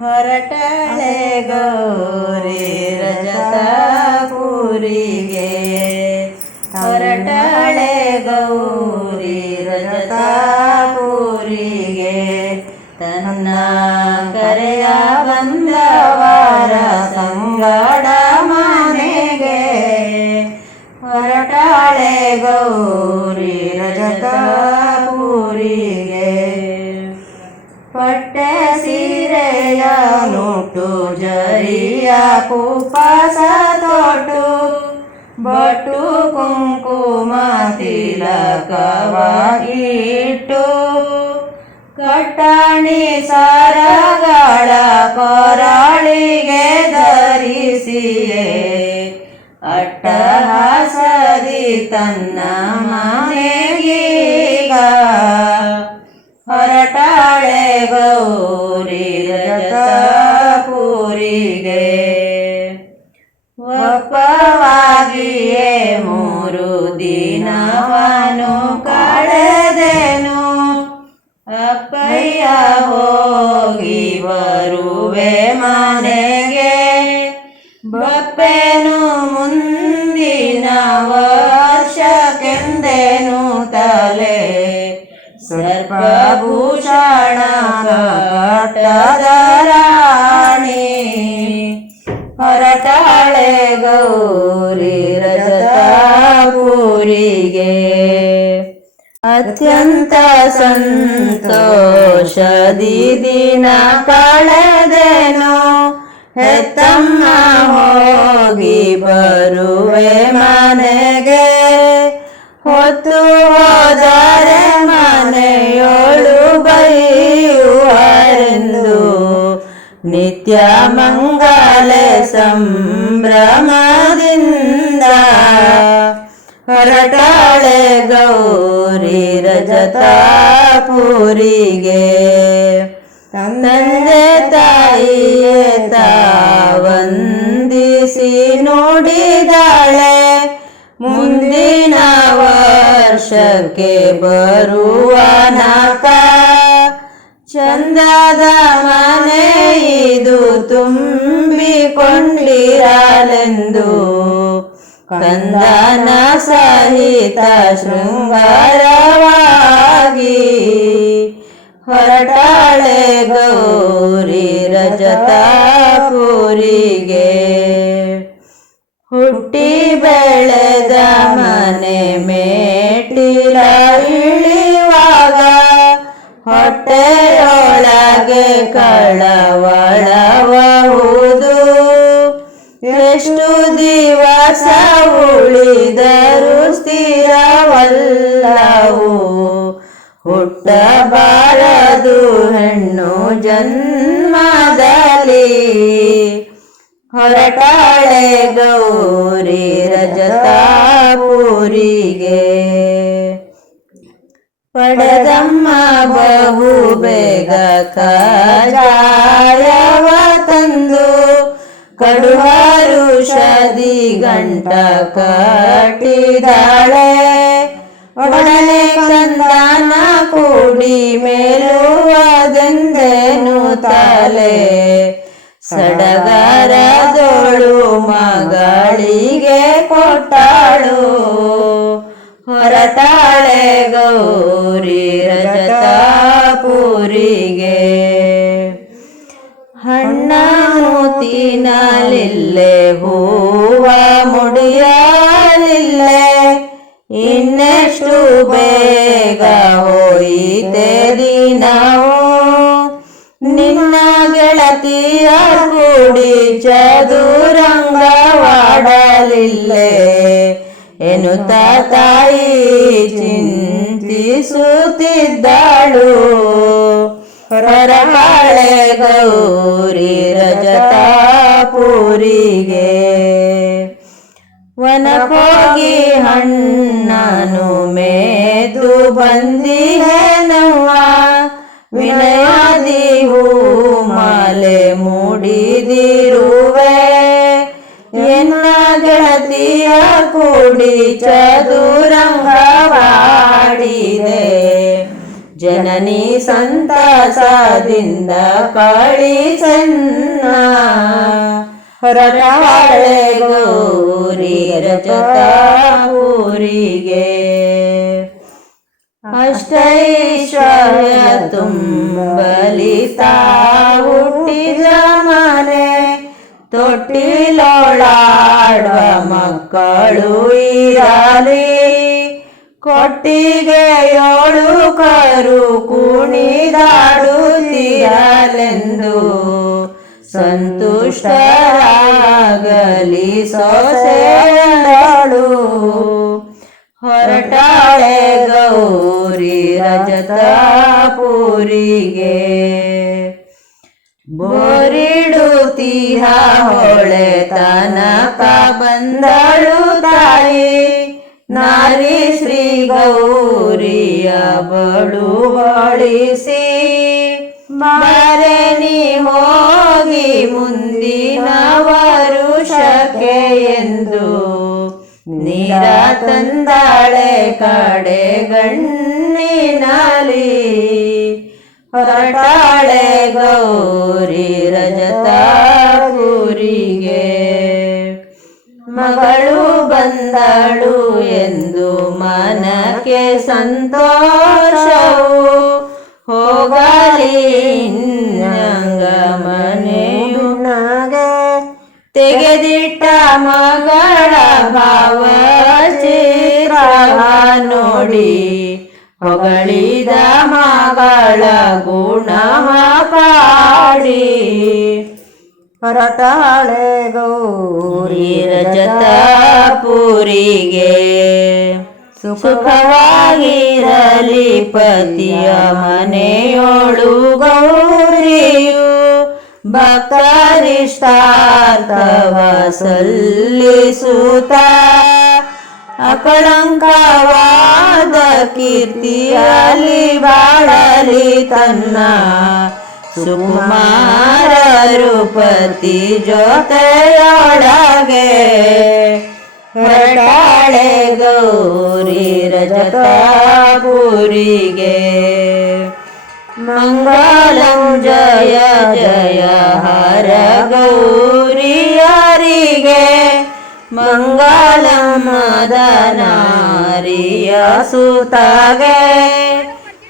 ಹೊರಟಳೆ ಗೌರಿ ರಜತ ಪೂರಿಗೆ ಹೊರಟಳೆ ಗೌರಿ ರಜತ ಪೂರಿಗೆ ತನ್ನ ಕರೆಯ ಬಂದವಾರ ಸಂಗಡ ಮನೆಗೆ. ಹೊರಟಾಳೆ ಗೌರಿ ರಜತ ಪೂರಿಗೆ ಪಟ್ಟೆ ಕುಪಾಸ ತೊಟ್ಟು ಬಟ್ಟು ಕುಂಕುಮ ತಿಲಕವಾಗಿಟ್ಟು ಕಟ್ಟಣಿ ಸರಗಳ ಕೊರಳಿಗೆ ಧರಿಸಿಯೇ ಅಟ್ಟಹಾಸದಿ ತನ್ನ ಮನೆಗೀಗ ಹೊರಟಾಳೆ ಗೌರಿ ಹೋಗಿ ಬರುವೆ ಮನೆಗೆ. ಬಪ್ಪೆನು ಮುಂದಿನ ವರ್ಷಕ್ಕೆಂದೇನು ತಲೆ. ಸರ್ಪಭೂಷಣ ರಾಣಿ. ಹೊರಟಾಳೆ ಗೌರಿ ರಜತಪುರಿಗೆ. ಅತ್ಯಂತ ಸಂತೋಷದಿ ದಿನ ಕಳೆದೆನು ಹೆತ್ತಮ್ಮ ಹೋಗಿ ಬರುವೆ ಮನೆಗೆ. ಹೊತ್ತು ಹೋದರೆ ಮನೆಯೋಳು ಬೈಯುವರೆಂದು ನಿತ್ಯ ಮಂಗಲೆ ಸಂಭ್ರಮದಿಂದ. ಹೊರಟಾಳೆ ಗೌರಿ ರಜತಪುರಿಗೆ. ತಂದೆ ತಾಯಿಯೇ ತಾವಂದಿಸಿ ನೋಡಿದಾಳೆ. ಮುಂದಿನ ವರ್ಷಕ್ಕೆ ಬರುವ ನಾಕ ಚಂದದ ಮನೆ ಇದು ತುಂಬಿಕೊಂಡಿರಲೆಂದು ಕಂದನ ಸಹಿತ ಶೃಂಗಾರವಾಗಿ ಹೊರಟಾಳೆ ಗೌರಿ ರಜತಪುರಿಗೆ. ಹುಟ್ಟಿ ಬೆಳೆದ ಮನೆ ಮೇಟಿಲ ಇಳಿವಾಗ ಹೊಟ್ಟೆಯೊಳಗೆ ಕಳವಳಬಹುದು ಎಷ್ಟು ದಿವಸ ಉಳಿದರು ಸ್ಥಿರವಲ್ಲವು. ಹುಟ್ಟಬಾರದು ಹೆಣ್ಣು ಜನ್ಮದಲ್ಲಿ. ಹೊರಟಾಳೆ ಗೌರಿ ರಜತಾಪುರಿಗೆ. ಪಡೆದಮ್ಮ ಬಹು ಬೇಗ ಕಾಯವ ತಂದು ಕಡುವರುಷದಿ ಗಂಟ ಕಟ್ಟಿದಾಳೆ ಒಡನೆ ಕಂದನ ಕೂಡಿ ಮೇಲುವದೆಂದೇನು ತಲೆ? ಸಡಗರದೋಳು ಮಗಳಿಗೆ ಕೊಟ್ಟಾಳು. ಹೊರಟಾಳೆ ಗೌರಿ ಹೂವ ಮುಡಿಯಲಿಲ್ಲ, ಇನ್ನೆಷ್ಟು ಬೇಗ ಹೋಯಿತೆ ದಿನವು. ನಿನ್ನ ಗೆಳತಿಯ ಕೂಡಿ ಚದುರಂಗವಾಡಲಿಲ್ಲೇ, ಎನ್ನುತ್ತ ತಾಯಿ ಚಿಂತಿಸುತ್ತಿದ್ದಳು. ಹೊರಬಾಳೆ ಗೌರಿ ರಜತಪುರಿಗೆ ಒನಕೋಗಿ ಹಣ್ಣನು ಮೇದು ಬಂದಿಹೆನವ್ವ ವಿನಯಾದಿ ಹೂ ಮಾಲೆ ಮೂಡಿದಿರುವೆ. ಎನ್ನ ಗೆಳತಿಯ ಕೂಡಿ ಚದುರಂಗವಾಡಿದೆ. ಜನನಿ ಸಂತಸದಿಂದ ಕಳಿಸನ್ನ ಹೊರಟಾಳೆ ಗೌರಿ ರಜತಾಪುರಿಗೆ ಅಷ್ಟೈಶ್ವರ್ಯ ತುಂಬಲಿ ತಾ ಹುಟ್ಟಿದ ಮನೆ ತೊಟ್ಟಿಲೊಳಾಡುವ ಮಕ್ಕಳು ಇರಲಿ. ಕೊಟ್ಟಿಗೆಯೋಳು ಕರು ಕುಣಿದಾಡುತ್ತಿರಲೆಂದು ಸಂತುಷ್ಟರಾಗಲಿ ಸೊಸೆಯಳು ಹೊರಟಾಳೆ ಗೌರಿ ರಜತಾಪುರಿಗೆ. ಬೋರಿಡುತ್ತೀಹ ಹೊಳೆ ತನಕ ಬಂದಳು ತಾಯಿ. ನಾರಿ ಶ್ರೀ ಗೌರಿಯ ಬಳುವಳಿಸಿ ಬರಣಿ ಹೋಗಿ ಮುಂದಿನ ವರುಷಕ್ಕೆ ನೀರ ತಂದಾಳೆ ಕಡೆ ಗಣ್ಣಿನಲಿ ಹೊರಟಾಳೆ ಗೌರಿ ರಜತಾಪುರಿಗೆ. ಮಗಳು ಬಂದಳು ಎಂದು ಮನಕ್ಕೆ ಸಂತೋಷವು. ಹೋಗಲಿ ತೆಗೆದಿಟ್ಟ ಮಗಳ ಭಾವ ನೋಡಿ ಹೊಗಳಿದ ಮಗಳ ಗುಣ ಪಾಡಿ ಹೊರಟಾಳೆ ಗೌರಿ ರಜತಾಪುರಿಗೆ ಸುಖವಾಗಿರಲಿ ಪತಿಯ ಮನೆಯೋಳು ಗೌರಿಯು. ಭಕ್ತರಿಷ್ಟಾರ್ಥವ ಸಲ್ಲಿಸುತ್ತ ಅಕಳಂಕವಾದ ಕೀರ್ತಿಯಲ್ಲಿ ಬಾಳಲಿ ತನ್ನ ಸುಕುಮಾರರು ಪತಿ ಜೊತೆಯೊಳಗೆ ಹೊರಟಾಳೆ ಗೌರಿ ರಜತಾಪುರಿಗೆ ಮಂಗಳಂ ಜಯ ಜಯ ಹರ ಗೌರಿಯರಿಗೆ ಮಂಗಳಂ ಮದನಾರಿಯ ಸುತಗೆ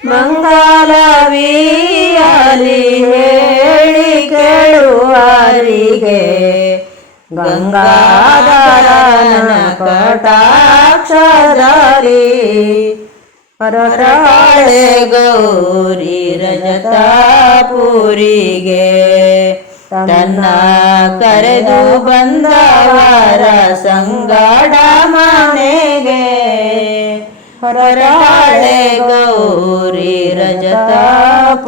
ಮಂಗಳವಿಯಲಿ ಹೇಳಿ ಕೇಳುವರಿಗೆ. ಗಂಗಾಧರನ ಕಟಾಕ್ಷದಲ್ಲಿ ಹೊರಟಾಳೆ ಗೌರಿ ರಜತಾಪುರಿಗೆ ತನ್ನ ಕರೆದು ಬಂದವರ ಸಂಗಡ ಮನೆಗೆ ಹೊರಟಾಳೆ ಗೌರಿ ರಜತಾಪುರಿಗೆ.